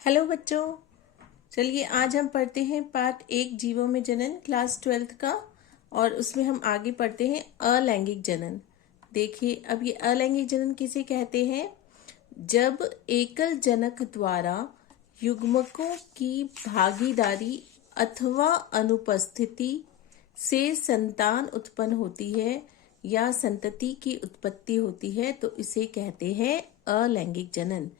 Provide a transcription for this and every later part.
Hello बच्चों। चलिए आज हम पढ़ते हैं पार्ट 1 जीवों में जनन क्लास 12th का। और उसमें हम आगे पढ़ते हैं अलैंगिक जनन। देखिए अब ये अलैंगिक जनन किसे कहते हैं। जब एकल जनक द्वारा युग्मकों की भागीदारी अथवा अनुपस्थिति से संतान उत्पन्न होती है या संतति की उत्पत्ति होती है तो इसे कहते हैं अलैंगिक जनन।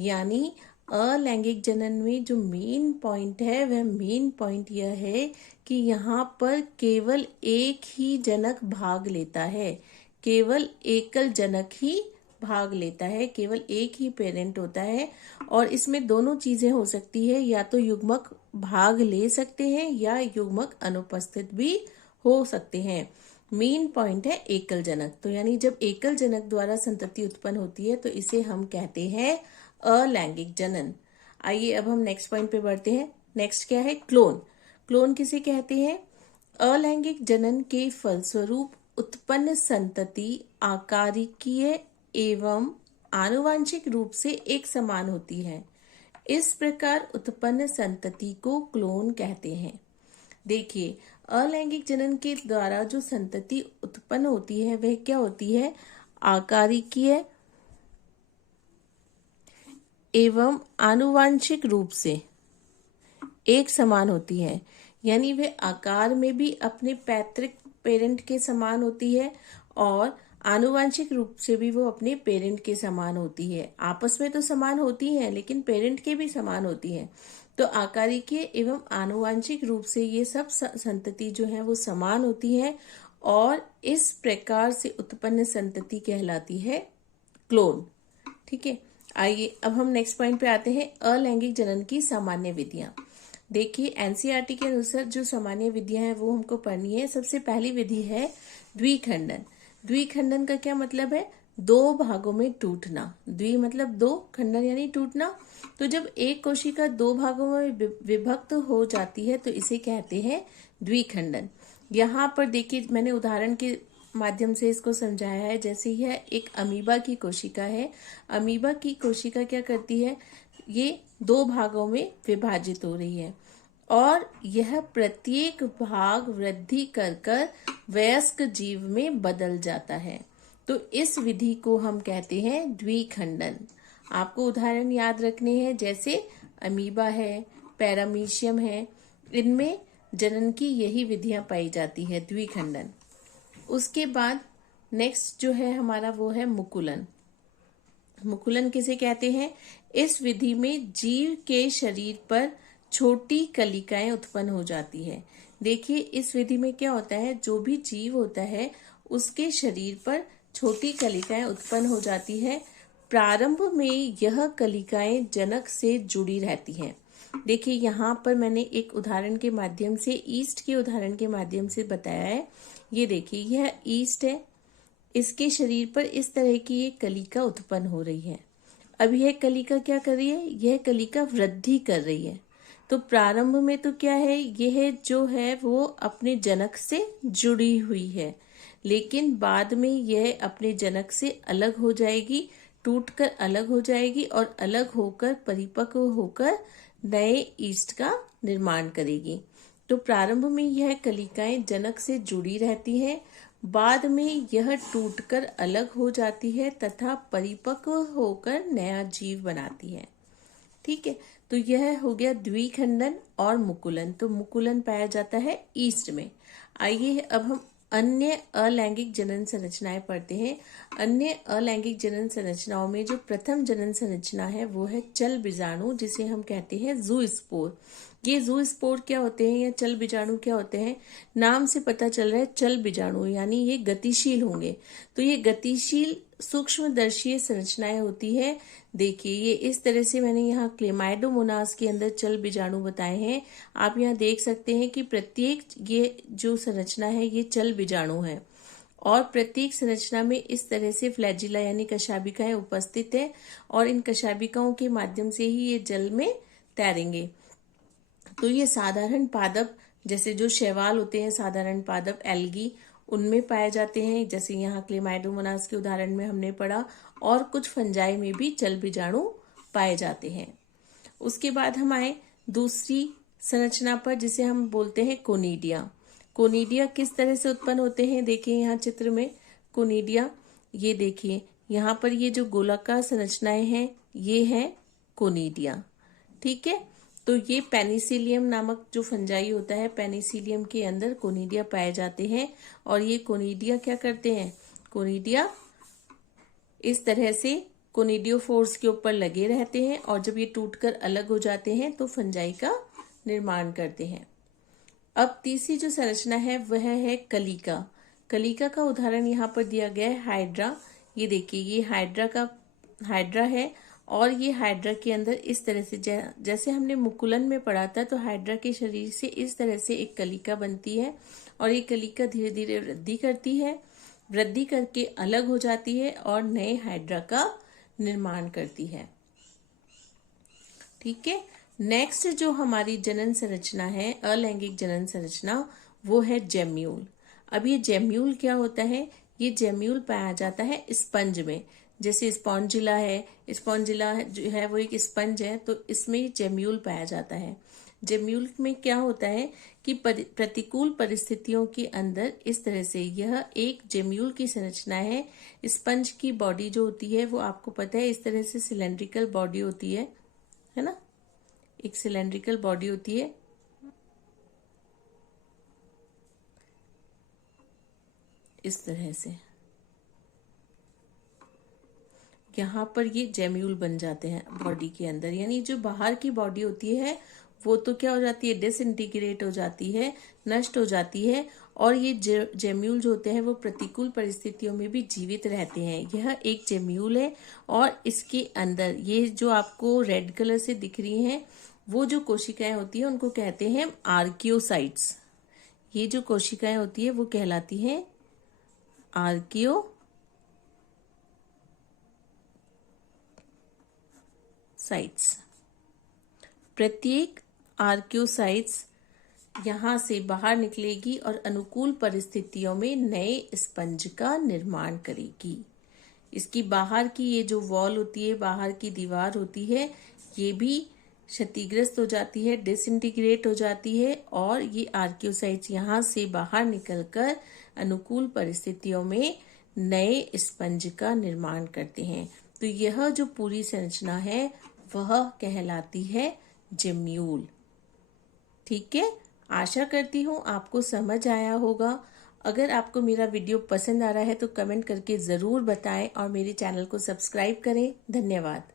यानी अलैंगिक जनन में जो मेन पॉइंट है वह मेन पॉइंट यह है कि यहाँ पर केवल एक ही जनक भाग लेता है, केवल एकल जनक ही भाग लेता है, केवल एक ही पेरेंट होता है। और इसमें दोनों चीजें हो सकती है, या तो युग्मक भाग ले सकते हैं या युग्मक अनुपस्थित भी हो सकते हैं। मेन पॉइंट है एकल जनक। तो यानी जब एकल जनक द्वारा संतति उत्पन्न होती है तो इसे हम कहते हैं अलैंगिक जनन। आइए अब हम नेक्स्ट पॉइंट पे बढ़ते हैं। नेक्स्ट क्या है, क्लोन। क्लोन किसे कहते हैं। अलैंगिक जनन के फलस्वरूप उत्पन्न संतति आकारिकीय एवं आनुवांशिक रूप से एक समान होती है। इस प्रकार उत्पन्न संतति को क्लोन कहते हैं। देखिए अलैंगिक जनन के द्वारा जो संतति उत्पन्न होती है वह क्या होती है, आकारिकीय एवं आनुवांशिक रूप से एक समान होती है। यानी वे आकार में भी अपने पैतृक पेरेंट के समान होती है और आनुवांशिक रूप से भी वो अपने पेरेंट के समान होती है। आपस में तो समान होती है लेकिन पेरेंट के भी समान होती है। तो आकारिकीय एवं आनुवांशिक रूप से ये सब संतति जो है वो समान होती है और इस प्रकार से उत्पन्न संतति कहलाती है क्लोन। ठीक है, आइए अब हम नेक्स्ट पॉइंट पे आते हैं, अलैंगिक जनन की सामान्य विधियां। देखिए एनसीईआरटी के अनुसार जो सामान्य विधियां हैं वो हमको पढ़नी है। सबसे पहली विधि है द्विखंडन। द्विखंडन का क्या मतलब है, दो भागों में टूटना। द्वि मतलब दो, खंडन यानी टूटना। तो जब एक कोशिका दो भागों में विभक्त हो जाती है तो इसे कहते हैं द्विखंडन। यहाँ पर देखिए मैंने उदाहरण के माध्यम से इसको समझाया है। जैसे यह एक अमीबा की कोशिका है। अमीबा की कोशिका क्या करती है, ये दो भागों में विभाजित हो रही है और यह प्रत्येक भाग वृद्धि कर कर वयस्क जीव में बदल जाता है। तो इस विधि को हम कहते हैं द्विखंडन। आपको उदाहरण याद रखने हैं, जैसे अमीबा है, पैरामीशियम है, इनमें जनन की यही विधियां पाई जाती है, द्विखंडन। उसके बाद नेक्स्ट जो है हमारा वो है मुकुलन। मुकुलन किसे कहते हैं, इस विधि में जीव के शरीर पर छोटी कलिकाएं उत्पन्न हो जाती है। देखिए इस विधि में क्या होता है, जो भी जीव होता है उसके शरीर पर छोटी कलिकाएं उत्पन्न हो जाती है। प्रारंभ में यह कलिकाएं जनक से जुड़ी रहती हैं। देखिए यहाँ पर मैंने एक उदाहरण के माध्यम से, ईस्ट के उदाहरण के माध्यम से बताया है। ये देखिए यह ईस्ट है, इसके शरीर पर इस तरह की एक कलिका उत्पन्न हो रही है। अब यह कलिका क्या कर रही है, यह कलिका वृद्धि कर रही है। तो प्रारंभ में तो क्या है, यह जो है वो अपने जनक से जुड़ी हुई है, लेकिन बाद में यह अपने जनक से अलग हो जाएगी, टूटकर अलग हो जाएगी और अलग होकर परिपक्व होकर नए ईस्ट का निर्माण करेगी। तो प्रारंभ में यह कलिकाएं जनक से जुड़ी रहती हैं, बाद में यह टूटकर अलग हो जाती है तथा परिपक्व होकर नया जीव बनाती है। ठीक है, तो यह हो गया द्विखंडन और मुकुलन। तो मुकुलन पाया जाता है ईस्ट में। आइए अब हम अन्य अलैंगिक जनन संरचनाएं पढ़ते हैं। अन्य अलैंगिक जनन संरचनाओं में जो प्रथम जनन संरचना है वो है चल बीजाणु, जिसे हम कहते हैं ज़ूस्पोर। ये ज़ूस्पोर क्या होते हैं या चल बीजाणु क्या होते हैं, नाम से पता चल रहा है चल बीजाणु यानी ये गतिशील होंगे। तो ये गतिशील सूक्ष्मदर्शीय संरचनाएं होती है। देखिए ये इस तरह से मैंने यहाँ क्लेमाइडोमोनास के अंदर चल बीजाणु बताए हैं। आप यहाँ देख सकते हैं कि प्रत्येक ये जो संरचना है ये चल बीजाणु है और प्रत्येक संरचना में इस तरह से फ्लैजिला यानी कशाभिकाएं उपस्थित है और इन कशाभिकाओं के माध्यम से ही ये जल में तैरेंगे। तो ये साधारण पादप, जैसे जो शैवाल होते हैं साधारण पादप एल्गी, उनमें पाए जाते हैं, जैसे यहाँ क्लेमाइडोमोनास के उदाहरण में हमने पढ़ा, और कुछ फंजाई में भी चल बीजाणु पाए जाते हैं। उसके बाद हम आए दूसरी संरचना पर, जिसे हम बोलते हैं कोनिडिया। कोनिडिया किस तरह से उत्पन्न होते हैं, देखिए यहाँ चित्र में कोनिडिया, ये देखिए यहाँ पर ये जो गोलाकार संरचनाएं हैं ये है कोनिडिया। ठीक है, तो ये पेनिसिलियम नामक जो फंजाई होता है, पेनिसिलियम के अंदर कोनिडिया पाए जाते हैं। और ये कोनिडिया क्या करते हैं, कोनिडिया इस तरह से कोनिडियोफोर्स के ऊपर लगे रहते हैं और जब ये टूटकर अलग हो जाते हैं तो फंजाई का निर्माण करते हैं। अब तीसरी जो संरचना है वह है कलिका। कलिका का उदाहरण यहाँ पर दिया गया है हाइड्रा। ये देखिए ये हाइड्रा है और ये हाइड्रा के अंदर इस तरह से जैसे हमने मुकुलन में पढ़ा था, तो हाइड्रा के शरीर से इस तरह से एक कलिका बनती है और ये कलिका धीरे धीरे वृद्धि करती है, वृद्धि करके अलग हो जाती है और नए हाइड्रा का निर्माण करती है। ठीक है, नेक्स्ट जो हमारी जनन संरचना है, अलैंगिक जनन संरचना, वो है जेम्यूल। अब ये जेम्यूल क्या होता है, ये जेम्यूल पाया जाता है स्पंज में। जैसे स्पॉन्जिला है, स्पॉन्जिला जो है वो एक स्पंज है, तो इसमें जेम्यूल पाया जाता है। जेम्यूल में क्या होता है कि प्रतिकूल परिस्थितियों के अंदर इस तरह से यह एक जेम्यूल की संरचना है। स्पंज की बॉडी जो होती है वो आपको पता है इस तरह से सिलेंड्रिकल बॉडी होती है ना, एक सिलेंड्रिकल बॉडी होती है। इस तरह से यहाँ पर ये जेम्यूल बन जाते हैं बॉडी के अंदर, यानी जो बाहर की बॉडी होती है वो तो क्या हो जाती है, डिसइंटीग्रेट हो जाती है, नष्ट हो जाती है, और ये जेम्यूल जो होते हैं वो प्रतिकूल परिस्थितियों में भी जीवित रहते हैं। यह एक जेम्यूल है और इसके अंदर ये जो आपको रेड कलर से दिख रही हैं वो जो कोशिकाएं होती है उनको कहते हैं आर्कियोसाइट्स। ये जो कोशिकाएं होती है वो कहलाती हैं आर्कियोसाइट्स। प्रत्येक आर्कियोसाइट्स यहाँ से बाहर निकलेगी और अनुकूल परिस्थितियों में नए स्पंज का निर्माण करेगी। इसकी बाहर की ये जो वॉल होती है, बाहर की दीवार होती है, ये भी क्षतिग्रस्त हो जाती है, डिसइंटीग्रेट हो जाती है और ये आर्कियोसाइट्स यहाँ से बाहर निकलकर अनुकूल परिस्थितियों में नए स्पंज का निर्माण करते हैं। तो यह जो पूरी संरचना है वह कहलाती है जेम्यूल। ठीक है, आशा करती हूँ आपको समझ आया होगा। अगर आपको मेरा वीडियो पसंद आ रहा है तो कमेंट करके ज़रूर बताएं और मेरे चैनल को सब्सक्राइब करें। धन्यवाद।